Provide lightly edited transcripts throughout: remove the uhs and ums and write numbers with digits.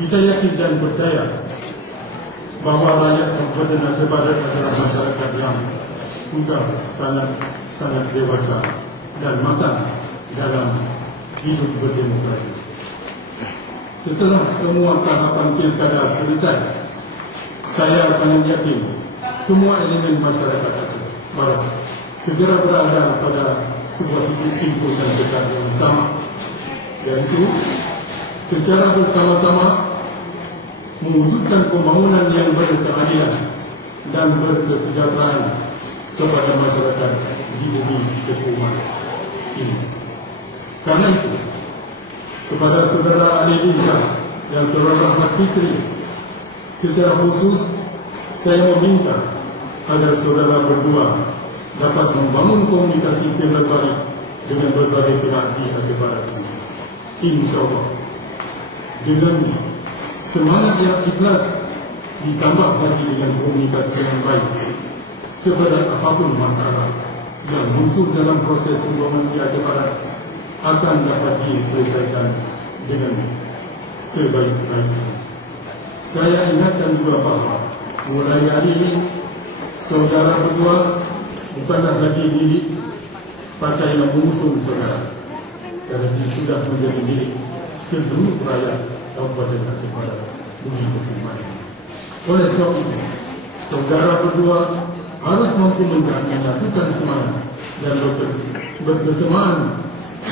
Kita yakin dan percaya bahawa rakyat Kabupaten Aceh Barat adalah masyarakat yang sudah sangat dewasa dan matang dalam hidup berdemokrasi. Setelah semua tahapan pilkada selesai, saya sangat yakin semua elemen masyarakat Aceh Barat segera berada pada sebuah titik kesimpulan besar yang sama, yaitu secara bersama-sama mewujudkan pembangunan yang berkeadilan dan berkesejahteraan kepada masyarakat di bumi Kepuman ini. Karena itu, kepada saudara Ali Dinsa dan saudara Ahmad Fikri, secara khusus saya meminta agar saudara berdua dapat membangun komunikasi yang terbaik dengan berbagai pihak di Aceh Barat ini. InsyaAllah, dengan semangat yang ikhlas ditambah lagi dengan komunikasi yang baik, seberat apapun masalah yang muncul dalam proses pembangunan di Aceh Barat akan dapat diselesaikan dengan sebaik-baiknya. Saya ingatkan juga bahawa mulai hari ini saudara berdua bukanlah lagi milik partai yang mengusung saudara, kerana sudah menjadi milik seluruh rakyat Kabupaten Aceh Barat bumi Kepuman. Oleh sebab itu, saudara berdua harus mampu menyatukan semangat dan berkesamaan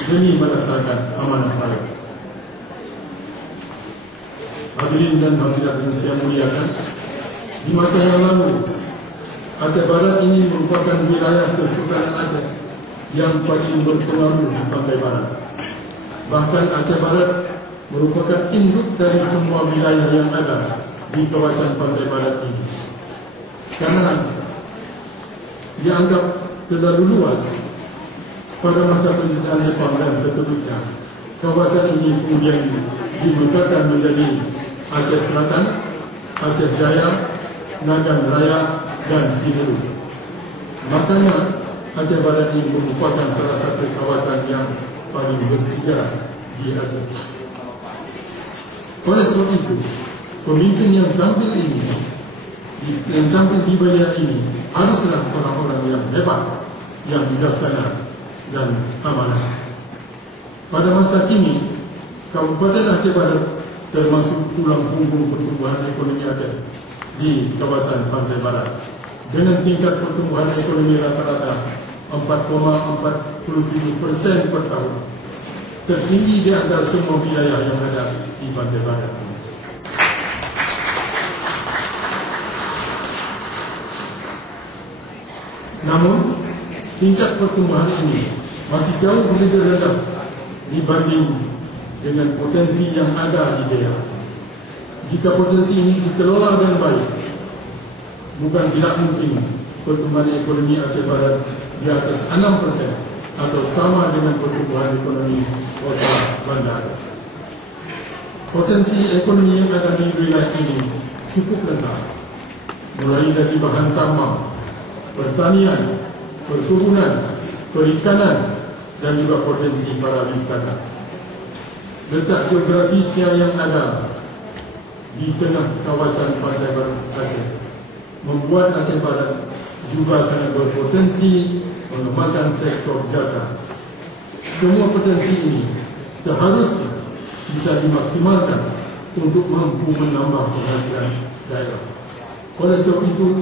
demi melaksanakan amanah rakyat. Hadirin dan hadirat yang saya muliakan, di masa yang lalu Aceh Barat ini merupakan wilayah Kesultanan Aceh yang paling berpengaruh di pantai barat. Bahkan Aceh Barat merupakan induk dari semua wilayah yang ada di kawasan pantai barat ini. Karena dianggap terlalu luas pada masa penjajahan Jepang dan seterusnya, kawasan ini kemudian dimekakan menjadi Aceh Selatan, Aceh Jaya, Nagan Raya dan Siberut. Makanya Aceh Barat ini merupakan salah satu kawasan yang paling bersejarah di Aceh. Oleh sebab itu, pemimpin yang tampil di wilayah ini haruslah orang-orang yang hebat, yang bijaksana dan amanah. Pada masa kini, Kabupaten Aceh Barat termasuk tulang punggung pertumbuhan ekonomi Aceh di kawasan pantai barat, dengan tingkat pertumbuhan ekonomi rata-rata 4,47% per tahun, tertinggi di antara semua wilayah yang ada di pantai barat. Namun, tingkat pertumbuhan ini masih jauh lebih rendah dibanding dengan potensi yang ada di daerah. Jika potensi ini dikelola dengan baik, bukan tidak mungkin pertumbuhan ekonomi Aceh Barat di atas 6% atau sama dengan pertumbuhan ekonomi kota bandar. Potensi ekonomi yang ada di wilayah ini cukup lengkap, mulai dari bahan tambang, pertanian, perkebunan, perikanan, dan juga potensi pariwisata. Letak geografisnya yang ada di tengah kawasan pantai barat Aceh membuat Aceh Barat juga sangat berpotensi mengembangkan sektor jasa. Semua potensi ini seharusnya bisa dimaksimalkan untuk mampu menambah penghasilan daerah. Oleh sebab itu,